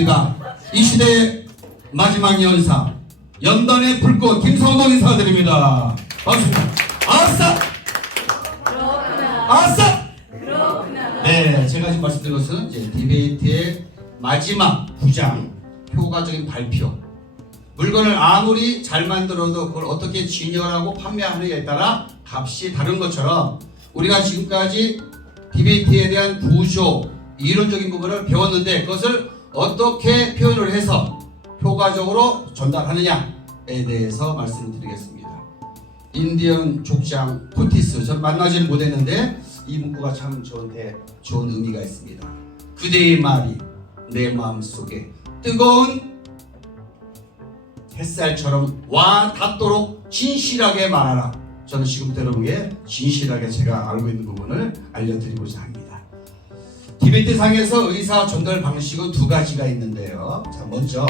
모시겠습니다. 이 시대의 마지막 연사, 연단의 불꽃 김성동 인사드립니다. 반갑습니다. 아싸! 아싸! 네, 제가 지금 말씀드린 것은 이제 디베이트의 마지막 부장, 효과적인 발표. 물건을 아무리 잘 만들어도 그걸 어떻게 진열하고 판매하느냐에 따라 값이 다른 것처럼 우리가 지금까지 디베이트에 대한 구조, 이론적인 부분을 배웠는데 그것을 어떻게 표현을 해서 효과적으로 전달하느냐에 대해서 말씀을 드리겠습니다. 인디언 족장 포티스, 저는 만나지는 못했는데 이 문구가 참 좋은 의미가 있습니다. 그대의 말이 내 마음속에 뜨거운 햇살처럼 와 닿도록 진실하게 말하라. 저는 지금부터 여러분에게 진실하게 제가 알고 있는 부분을 알려드리고자 합니다. 디베이트 상에서 의사 전달 방식은 두 가지가 있는데요. 자, 먼저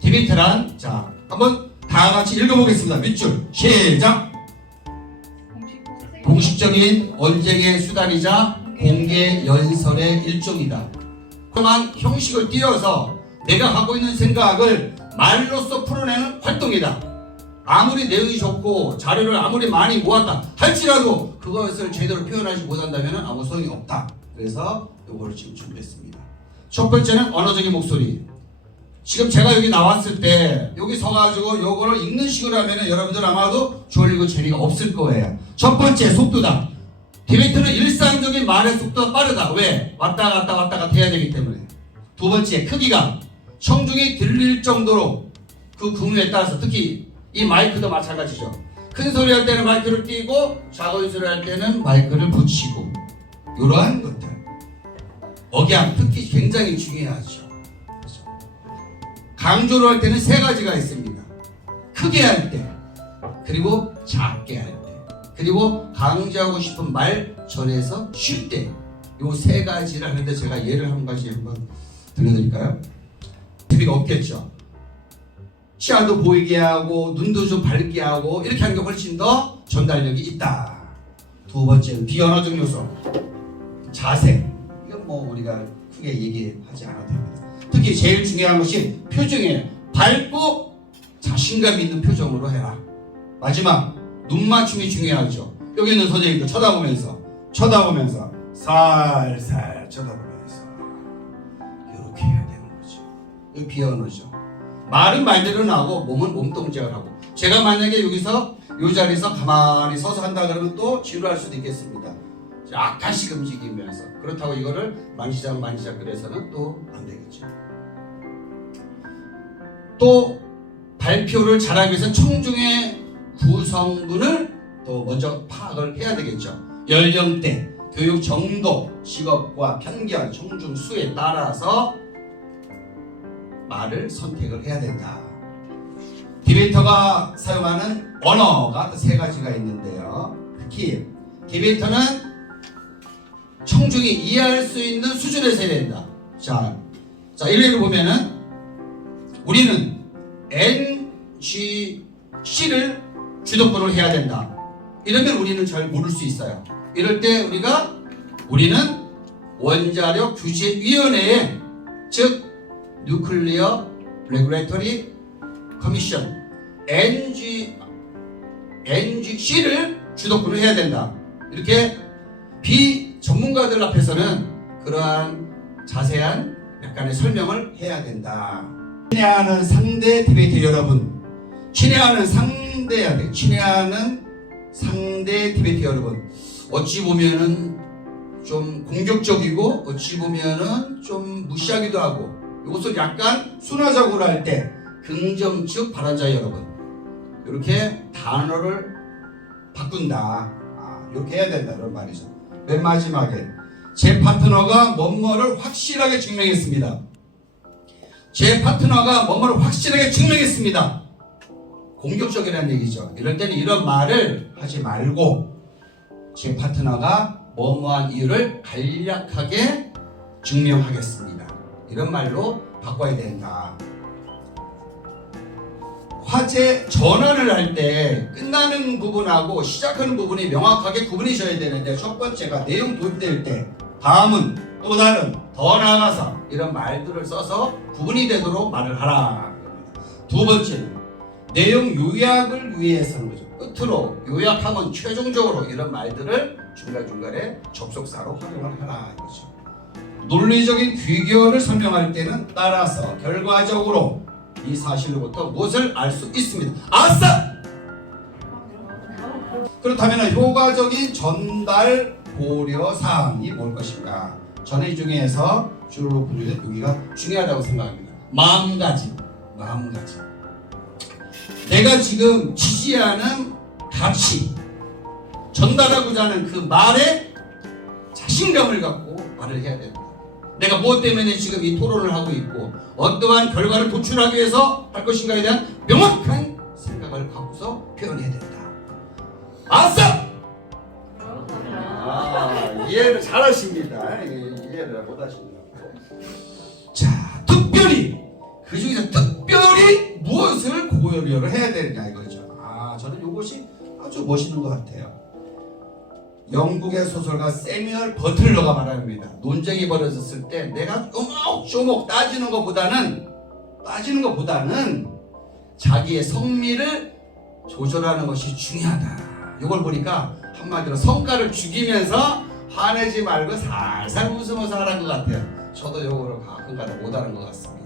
디베이트란, 자, 한번 다 같이 읽어보겠습니다. 밑줄 시작. 공식적인 언쟁의 수단이자 공개 연설의 일종이다. 그만 형식을 띄어서 내가 갖고 있는 생각을 말로써 풀어내는 활동이다. 아무리 내용이 좋고 자료를 아무리 많이 모았다 할지라도 그것을 제대로 표현하지 못한다면 아무 소용이 없다. 그래서 이걸 지금 준비했습니다. 첫 번째는 언어적인 목소리. 지금 제가 여기 나왔을 때 여기 서가지고 요거를 읽는 식으로 하면 여러분들 아마도 졸리고 재미가 없을 거예요. 첫 번째, 속도다. 디베이트는 일상적인 말의 속도가 빠르다. 왜? 왔다 갔다 해야 되기 때문에. 두 번째, 크기가 청중이 들릴 정도로 그 경우에 따라서, 특히 이 마이크도 마찬가지죠. 큰 소리 할 때는 마이크를 띄고 작은 소리 할 때는 마이크를 붙이고, 이러한 것들. 억양, 특히 굉장히 중요하죠. 강조를 할 때는 세 가지가 있습니다. 크게 할 때, 그리고 작게 할 때, 그리고 강조하고 싶은 말 전에서 쉴 때, 요 세 가지를 하는데 제가 예를 한 가지 한번 들려드릴까요? 재미가 없겠죠. 시야도 보이게 하고 눈도 좀 밝게 하고 이렇게 하는 게 훨씬 더 전달력이 있다. 두 번째는 비언어적 요소, 자세. 이건 뭐 우리가 크게 얘기하지 않아도 됩니다. 특히 제일 중요한 것이 표정이에요. 밝고 자신감 있는 표정으로 해라. 마지막, 눈 맞춤이 중요하죠. 여기 있는 선생님도 쳐다보면서 살살 쳐다보면서 이렇게 해야 되는 거죠. 이거 비언어죠. 말은 말대로 나오고 몸은 몸동작을 하고. 제가 만약에 여기서 이 자리에서 가만히 서서 한다 그러면 또 지루할 수도 있겠습니다. 약간씩 움직이면서. 그렇다고 이거를 만지작 그래서는 또 안 되겠죠. 또 발표를 잘하기 위해서 청중의 구성분을 또 먼저 파악을 해야 되겠죠. 연령대, 교육 정도, 직업과 편견, 청중 수에 따라서 말을 선택을 해야 된다. 디베이터가 사용하는 언어가 세 가지가 있는데요. 특히 디베이터는 청중이 이해할 수 있는 수준에서 해야 된다. 자, 일례를 보면은 우리는 NGC를 주도권을 해야 된다. 이러면 우리는 잘 모를 수 있어요. 이럴 때 우리는 원자력 규제위원회에, 즉 뉴클리어 레귤레이터리 커미션 NGC를 주도권을 해야 된다. 이렇게 비전문가들 앞에서는 그러한 자세한 약간의 설명을 해야 된다. 친애하는 상대 디베이터 여러분, 친애하는 상대 디베이터 여러분, 어찌 보면은 좀 공격적이고 어찌 보면은 좀 무시하기도 하고, 이것을 약간 순화적으로 할 때 긍정적 발언자 여러분, 이렇게 단어를 바꾼다. 이렇게 해야 된다, 이런 말이죠. 맨 마지막에 제 파트너가 뭐뭐를 확실하게 증명했습니다. 제 파트너가 뭐뭐를 확실하게 증명했습니다. 공격적이라는 얘기죠. 이럴 때는 이런 말을 하지 말고 제 파트너가 뭐뭐한 이유를 간략하게 증명하겠습니다. 이런 말로 바꿔야 된다. 화제 전환을 할 때 끝나는 부분하고 시작하는 부분이 명확하게 구분이 져야 되는데, 첫 번째가 내용 도입될 때, 다음은 또 다른 더 나아가서 이런 말들을 써서 구분이 되도록 말을 하라. 두 번째, 내용 요약을 위해서는 거죠. 끝으로 요약하면 최종적으로 이런 말들을 중간중간에 접속사로 활용을 하라 이거죠. 논리적인 귀결을 설명할 때는 따라서 결과적으로 이 사실로부터 무엇을 알 수 있습니다. 아싸! 그렇다면 효과적인 전달 고려 사항이 뭘 것인가? 저는 이 중에서 주로 분류된 여기가 중요하다고 생각합니다. 마음가짐. 내가 지금 지지하는 가치, 전달하고자 하는 그 말에 자신감을 갖고 말을 해야 된다. 내가 무엇 때문에 지금 이 토론을 하고 있고 어떠한 결과를 도출하기 위해서 할 것인가에 대한 명확한 생각을 갖고서 표현해야 된다. 아싸! 이해를 잘하십니다. 이해를 못하십니다. 자, 특별히 그 중에서 특별히 무엇을 고려를 해야 되느냐 이거죠. 저는 이것이 아주 멋있는 것 같아요. 영국의 소설가 세뮤얼 버틀러가 말합니다. 논쟁이 벌어졌을 때 내가 쪼목쪼목 따지는 것보다는 자기의 성미를 조절하는 것이 중요하다. 이걸 보니까 한마디로 성과를 죽이면서 화내지 말고 살살 웃으면서 하라는 것 같아요. 저도 이거를 가끔가다 못하는 것 같습니다.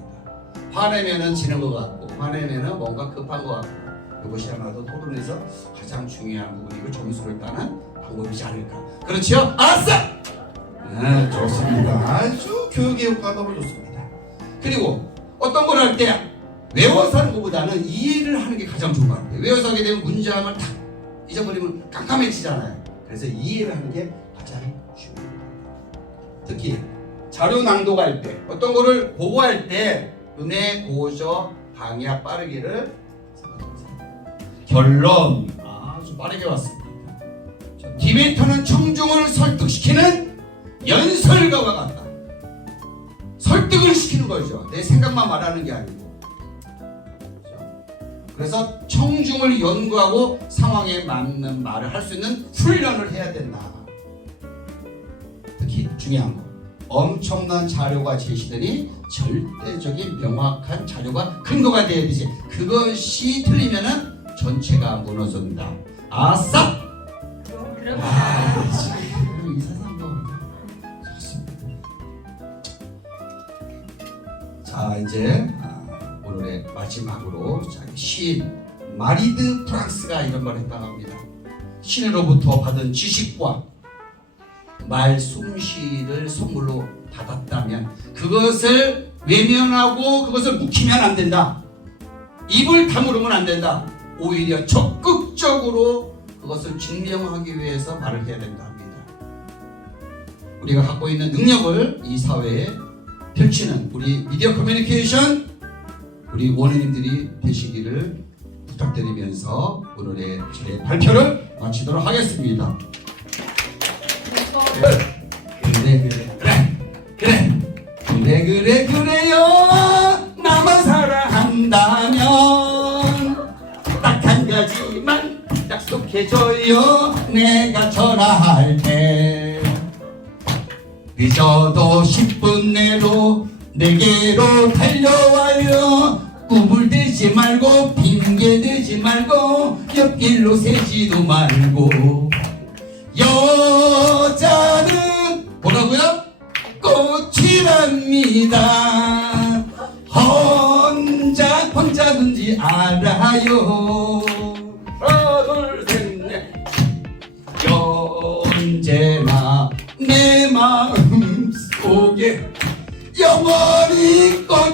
화내면은 지는 것 같고 화내면은 뭔가 급한 것 같고 이것이 아마도 토론에서 가장 중요한 부분이고 점수를 따는 방법이지 않을까. 그렇지요? 아싸! 네, 좋습니다. 아주 교육의 효과가 너무 좋습니다. 그리고 어떤 걸 할 때 외워서 하는 것보다는 이해를 하는 게 가장 좋은 것 같아요. 외워서 하게 되면 문장을 탁 잊어버리면 깜깜해지잖아요. 그래서 이해를 하는 게 가장 중요합니다. 특히 자료 낭독할 때 어떤 거를 보고할 때 음의 고저 방향 빠르기를 결론 아주 빠르게 왔습니다. 디베이터는 청중을 설득시키는 연설가와 같다. 설득을 시키는 거죠. 내 생각만 말하는 게 아니고. 그래서 청중을 연구하고 상황에 맞는 말을 할 수 있는 훈련을 해야 된다. 특히 중요한 거. 엄청난 자료가 제시되니 절대적인 명확한 자료가 근거가 되어야 되지. 그것이 틀리면은 전체가 무너진다. 아싸! 이 세상도 좋습니다. 자, 이제 오늘의 마지막으로 시인 마리드 프랑스가 이런 말을 했다고 합니다. 신으로부터 받은 지식과 말 솜씨를 선물로 받았다면 그것을 외면하고 그것을 묵히면 안 된다. 입을 다물으면 안 된다. 오히려 적극적으로 그것을 증명하기 위해서 말을 해야 된다 합니다. 우리가 갖고 있는 능력을 이 사회에 펼치는 우리 미디어 커뮤니케이션 우리 원회님들이 되시기를 부탁드리면서 오늘의 제 발표를 마치도록 하겠습니다. 그래요. 나만 사랑한다면 딱 한 가지만 약속해줘요. 내가 전화할 때 늦어도 10분 내로 내게로 달려와요. 꿈을 대지 말고 핑계 대지 말고 옆길로 새지도 말고. 여자는 뭐라고요? 꽃이랍니다. 혼자든지 알아요. 하나 둘 셋 넷. 언제나 내 마음 속에 영원히 꽃